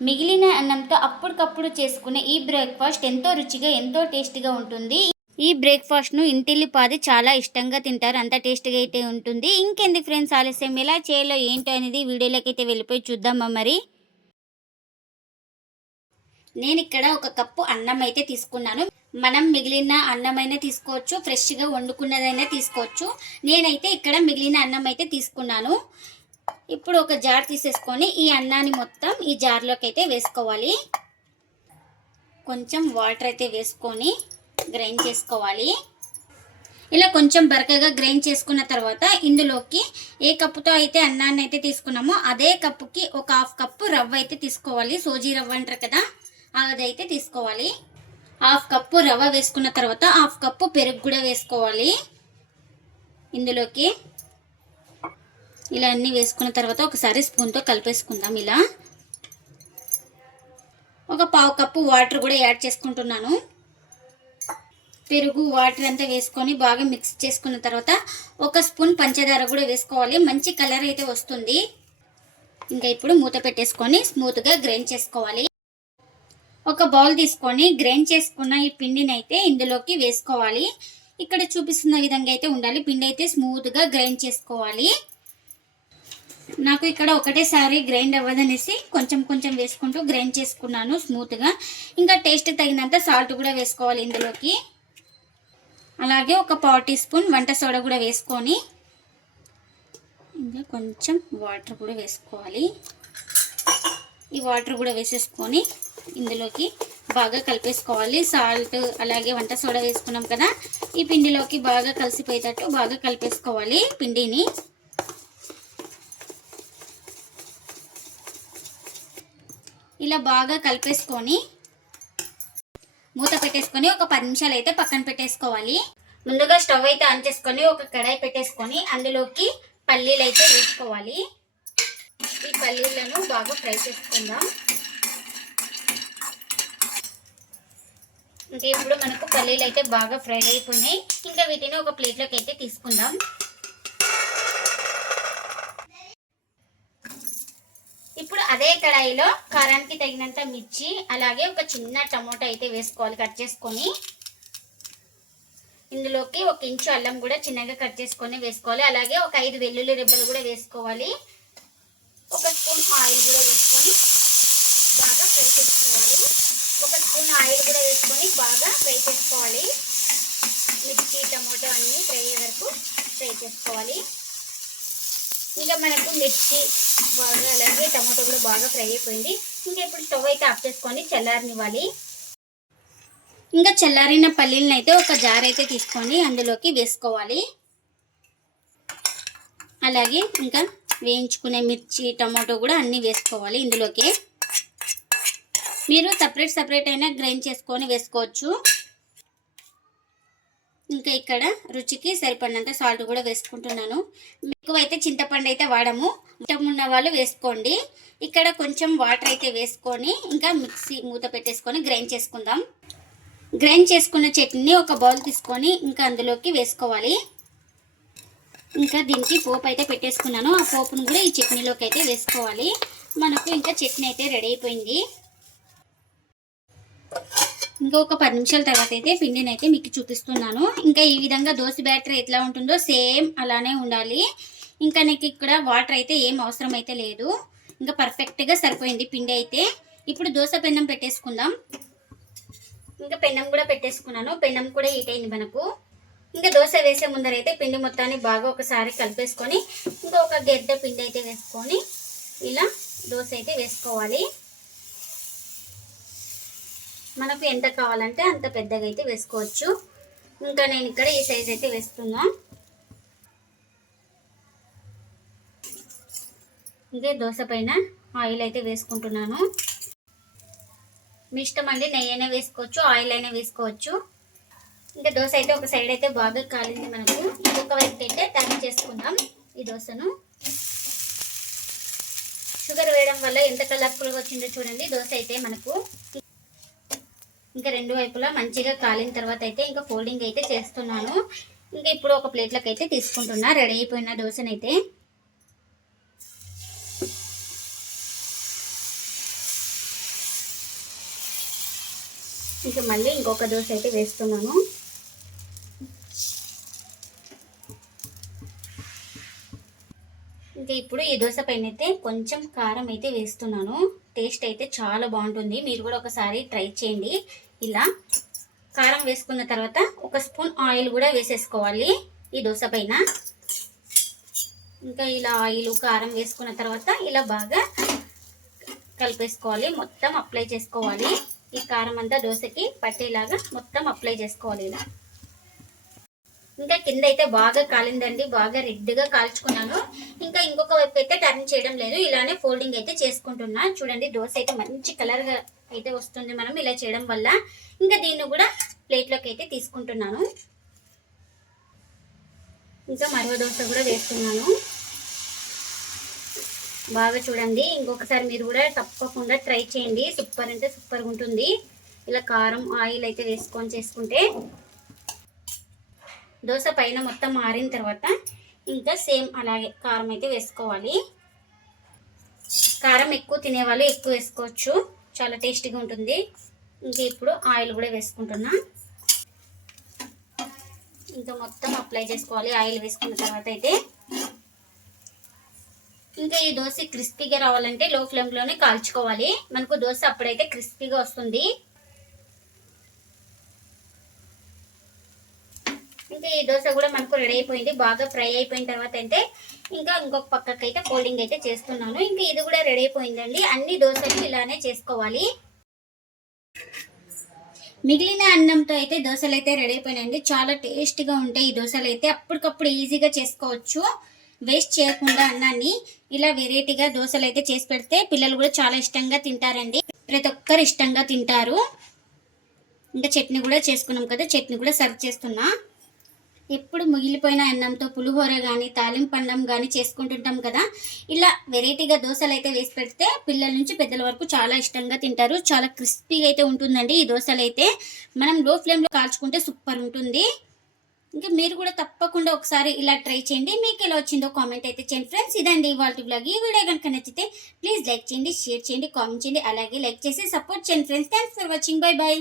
మిగిలిన అన్నంతో అప్పటికప్పుడు చేసుకునే ఈ బ్రేక్ఫాస్ట్ ఎంతో రుచిగా ఎంతో టేస్టీగా ఉంటుంది. ఈ బ్రేక్ఫాస్ట్ను ఇంటిల్లిపాది చాలా ఇష్టంగా తింటారు. అంత టేస్టీగా అయితే ఉంటుంది. ఇంకెందుకు ఫ్రెండ్స్ ఆలస్యం? ఎలా చేయాలో ఏంటో అనేది వీడియోలోకి అయితే వెళ్ళిపోయి చూద్దామా మరి? నేను ఇక్కడ ఒక కప్పు అన్నం అయితే తీసుకున్నాను. మనం మిగిలిన అన్నమైనా తీసుకోవచ్చు. ఫ్రెష్గా వండుకున్నదైనా తీసుకోవచ్చు. నేనైతే ఇక్కడ మిగిలిన అన్నం అయితే తీసుకున్నాను. ఇప్పుడు ఒక జార్ తీసేసుకొని ఈ అన్నాన్ని మొత్తం ఈ జార్లోకి అయితే వేసుకోవాలి. కొంచెం వాటర్ అయితే వేసుకొని గ్రైండ్ చేసుకోవాలి. ఇలా కొంచెం బరకగా గ్రైండ్ చేసుకున్న తర్వాత ఇందులోకి ఏ కప్పుతో అయితే అన్నాన్ని అయితే తీసుకున్నామో అదే కప్పుకి ఒక హాఫ్ కప్పు రవ్వ అయితే తీసుకోవాలి. సోజీ రవ్వ అంటారు కదా అదైతే తీసుకోవాలి. హాఫ్ కప్పు రవ్వ వేసుకున్న తర్వాత హాఫ్ కప్పు పెరుగు కూడా వేసుకోవాలి. ఇందులోకి ఇలా అన్నీ వేసుకున్న తర్వాత ఒకసారి స్పూన్తో కలిపేసుకుందాం ఇలా. ఒక పావు కప్పు వాటర్ కూడా యాడ్ చేసుకుంటున్నాను. పెరుగు వాటర్ అంతా వేసుకొని బాగా మిక్స్ చేసుకున్న తర్వాత ఒక స్పూన్ పంచదార కూడా వేసుకోవాలి. మంచి కలర్ అయితే వస్తుంది. ఇంకా ఇప్పుడు మూత పెట్టేసుకొని స్మూత్గా గ్రైండ్ చేసుకోవాలి. ఒక బౌల్ తీసుకొని గ్రైండ్ చేసుకున్న ఈ పిండిని అయితే ఇందులోకి వేసుకోవాలి. ఇక్కడ చూపిస్తున్న విధంగా అయితే ఉండాలి. పిండి అయితే స్మూత్గా గ్రైండ్ చేసుకోవాలి. నాకు ఇక్కడ ఒకటేసారి గ్రైండ్ అవ్వదనేసి కొంచెం కొంచెం వేసుకుంటూ గ్రైండ్ చేసుకున్నాను స్మూత్గా. ఇంకా టేస్ట్ తగినంత సాల్ట్ కూడా వేసుకోవాలి ఇందులోకి. అలాగే ఒక పావు టీ స్పూన్ వంట సోడా కూడా వేసుకొని ఇంకా కొంచెం వాటర్ కూడా వేసుకోవాలి. ఈ వాటర్ కూడా వేసేసుకొని ఇందులోకి బాగా కలిపేసుకోవాలి. సాల్ట్ అలాగే వంట సోడా వేసుకున్నాం కదా ఈ పిండిలోకి బాగా కలిసిపోయేటట్టు బాగా కలిపేసుకోవాలి పిండిని. ఇలా బాగా కలిపేసుకొని మూత పెట్టేసుకొని ఒక పది నిమిషాలు అయితే పక్కన పెట్టేసుకోవాలి. ముందుగా స్టవ్ అయితే ఆన్ చేసుకొని ఒక కడాయి పెట్టేసుకొని అందులోకి పల్లీలు అయితే వేసుకోవాలి. ఈ పల్లీలను బాగా ఫ్రై చేసుకుందాం. ఇంకా ఇప్పుడు మనకు పల్లీలు అయితే బాగా ఫ్రై అయిపోయినాయి. ఇంకా వీటిని ఒక ప్లేట్లోకి అయితే తీసుకుందాం. అదే కడాయిలో కారానికి తగినంత మిర్చి అలాగే ఒక చిన్న టమోటా అయితే వేసుకోవాలి కట్ చేసుకొని. ఇందులోకి ఒక ఇంచు అల్లం కూడా చిన్నగా కట్ చేసుకొని వేసుకోవాలి. అలాగే ఒక ఐదు వెల్లుల్లి రెబ్బలు కూడా వేసుకోవాలి. ఒక స్పూన్ ఆయిల్ కూడా వేసుకొని బాగా ఫ్రై చేసుకోవాలి. ఒక స్పూన్ ఆయిల్ కూడా వేసుకొని బాగా ఫ్రై చేసుకోవాలి. మిర్చి టమోటా అన్నీ ఫ్రై అయ్యే వరకు ఫ్రై చేసుకోవాలి. ఇంకా మనకు మిర్చి బాగా అలాగే టమాటో కూడా బాగా ఫ్రై అయిపోయింది. ఇంకా ఇప్పుడు స్టవ్ అయితే ఆఫ్ చేసుకొని చల్లారనివ్వాలి. ఇంకా చల్లారిన పల్లీలను అయితే ఒక జార్ అయితే తీసుకొని అందులోకి వేసుకోవాలి. అలాగే ఇంకా వేయించుకునే మిర్చి టమాటో కూడా అన్నీ వేసుకోవాలి ఇందులోకి. మీరు సపరేట్ సపరేట్ అయినా గ్రైండ్ చేసుకొని వేసుకోవచ్చు. ఇంకా ఇక్కడ రుచికి సరిపడినంత సాల్ట్ కూడా వేసుకుంటున్నాను. ఎక్కువైతే చింతపండు అయితే వాడము. ఇష్టం ఉన్న వాళ్ళు వేసుకోండి. ఇక్కడ కొంచెం వాటర్ అయితే వేసుకొని ఇంకా మిక్సీ మూత పెట్టేసుకొని గ్రైండ్ చేసుకుందాం. గ్రైండ్ చేసుకున్న చట్నీని ఒక బౌల్ తీసుకొని ఇంకా అందులోకి వేసుకోవాలి. ఇంకా దీనికి పోపు అయితే పెట్టేసుకున్నాను. ఆ పోపును కూడా ఈ చట్నీలోకి అయితే వేసుకోవాలి. మనకు ఇంకా చట్నీ అయితే రెడీ అయిపోయింది. ఇంకా ఒక పది నిమిషాల తర్వాత అయితే పిండిని అయితే మీకు చూపిస్తున్నాను. ఇంకా ఈ విధంగా దోశ బ్యాటర్ ఎట్లా ఉంటుందో సేమ్ అలానే ఉండాలి. ఇంకా నీకు ఇక్కడ వాటర్ అయితే ఏం అవసరం అయితే లేదు. ఇంకా పర్ఫెక్ట్గా సరిపోయింది పిండి అయితే. ఇప్పుడు దోశ పెన్నం పెట్టేసుకుందాం. ఇంకా పెన్నం కూడా పెట్టేసుకున్నాను. పెన్నం కూడా హీట్ అయింది మనకు. ఇంకా దోశ వేసే ముందరైతే పిండి మొత్తాన్ని బాగా ఒకసారి కలిపేసుకొని ఇంకా ఒక గెడ్డ పిండి అయితే వేసుకొని ఇలా దోశ అయితే వేసుకోవాలి. మనకు ఎంత కావాలంటే అంత పెద్దగా అయితే వేసుకోవచ్చు. ఇంకా నేను ఇక్కడ ఈ సైజ్ అయితే వేస్తున్నా. ఇదే దోశ పైన ఆయిల్ అయితే వేసుకుంటున్నాను. మీ ఇష్టం అండి నెయ్యి అయినా వేసుకోవచ్చు ఆయిల్ అయినా వేసుకోవచ్చు. ఇంకా దోశ అయితే ఒక సైడ్ అయితే బాగా కాలింది మనకు. ఇంకొక వైపు అయితే టర్న్ చేసుకుందాం ఈ దోశను. షుగర్ వేయడం వల్ల ఎంత కలర్ఫుల్గా వచ్చిందో చూడండి దోశ అయితే మనకు. ఇంకా రెండు వైపులా మంచిగా కాలిన తర్వాత అయితే ఇంకా ఫోల్డింగ్ అయితే చేస్తున్నాను. ఇంకా ఇప్పుడు ఒక ప్లేట్లోకి అయితే తీసుకుంటున్నా. రెడీ అయిపోయిన దోశనైతే. ఇంకా మళ్ళీ ఇంకొక దోశ అయితే వేస్తున్నాను. ఇంకా ఇప్పుడు ఈ దోశ పైన అయితే కొంచెం కారం అయితే వేస్తున్నాను. టేస్ట్ అయితే చాలా బాగుంటుంది. మీరు కూడా ఒకసారి ట్రై చేయండి. ఇలా కారం వేసుకున్న తర్వాత ఒక స్పూన్ ఆయిల్ కూడా వేసేసుకోవాలి ఈ దోశ పైన. ఇంకా ఇలా ఆయిల్ కారం వేసుకున్న తర్వాత ఇలా బాగా కలిపేసుకోవాలి. మొత్తం అప్లై చేసుకోవాలి. ఈ కారం అంతా దోశకి పట్టేలాగా మొత్తం అప్లై చేసుకోవాలి ఇలా. ఇంకా కింద అయితే బాగా కాలిందండి. బాగా రెడ్గా కాల్చుకున్నాను. ఇంకొక వైపు అయితే టర్న్ చేయడం లేదు. ఇలానే ఫోల్డింగ్ అయితే చేసుకుంటున్నా. చూడండి దోశ అయితే మంచి కలర్గా అయితే వస్తుంది మనం ఇలా చేయడం వల్ల. ఇంకా దీన్ని కూడా ప్లేట్లోకి అయితే తీసుకుంటున్నాను. ఇంకా మరవ దోశ కూడా వేస్తున్నాను. బాగా చూడండి ఇంకొకసారి మీరు కూడా తప్పకుండా ట్రై చేయండి. సూపర్ అంటే సూపర్గా ఉంటుంది. ఇలా కారం ఆయిల్ అయితే వేసుకొని చేసుకుంటే. దోశ పైన మొత్తం మారిన తర్వాత ఇంకా సేమ్ అలాగే కారం అయితే వేసుకోవాలి. కారం ఎక్కువ తినేవాళ్ళు ఎక్కువ వేసుకోవచ్చు. చాలా టేస్టీగా ఉంటుంది. ఇంకా ఇప్పుడు ఆయిల్ కూడా వేసుకుంటున్నా. ఇంకా మొత్తం అప్లై చేసుకోవాలి. ఆయిల్ వేసుకున్న తర్వాత అయితే. ఇంకా ఈ దోశ క్రిస్పీగా రావాలంటే లో ఫ్లేమ్లోనే కాల్చుకోవాలి. మనకు దోశ అప్పుడైతే క్రిస్పీగా వస్తుంది. ఇంకా ఈ దోశ కూడా మనకు రెడీ అయిపోయింది. బాగా ఫ్రై అయిపోయిన తర్వాత అయితే ఇంకా ఇంకొక పక్కకి అయితే ఫోల్డింగ్ అయితే చేస్తున్నాను. ఇంకా ఇది కూడా రెడీ అయిపోయిందండి. అన్ని దోశలు ఇలానే చేసుకోవాలి. మిగిలిన అన్నంతో అయితే దోశలు అయితే రెడీ అయిపోయినాయండి. చాలా టేస్ట్గా ఉంటాయి ఈ దోశలు అయితే. అప్పటికప్పుడు ఈజీగా చేసుకోవచ్చు. వేస్ట్ చేయకుండా అన్నాన్ని ఇలా వెరైటీగా దోశలు అయితే చేసి పెడితే పిల్లలు కూడా చాలా ఇష్టంగా తింటారండి. ప్రతి ఒక్కరు ఇష్టంగా తింటారు. ఇంకా చట్నీ కూడా చేసుకున్నాం కదా. చట్నీ కూడా సర్వ్ చేస్తున్నా. ఎప్పుడు మిగిలిపోయిన అన్నంతో పులిహోర కానీ తాలింపు అన్నం కానీ చేసుకుంటుంటాం కదా. ఇలా వెరైటీగా దోశలు అయితే వేసి పెడితే పిల్లల నుంచి పెద్దల వరకు చాలా ఇష్టంగా తింటారు. చాలా క్రిస్పీగా అయితే ఉంటుందండి ఈ దోశలు అయితే మనం లో ఫ్లేమ్లో కాల్చుకుంటే సూపర్ ఉంటుంది. ఇంకా మీరు కూడా తప్పకుండా ఒకసారి ఇలా ట్రై చేయండి. మీకు ఎలా వచ్చిందో కామెంట్ అయితే చేయండి. ఫ్రెండ్స్ ఇదండి ఇవాళ బ్లాగ్ ఈ వీడియో కనుక నచ్చితే ప్లీజ్ లైక్ చేయండి షేర్ చేయండి కామెంట్ చేయండి. అలాగే లైక్ చేసి సపోర్ట్ చేయండి friends. Thanks for watching. Bye bye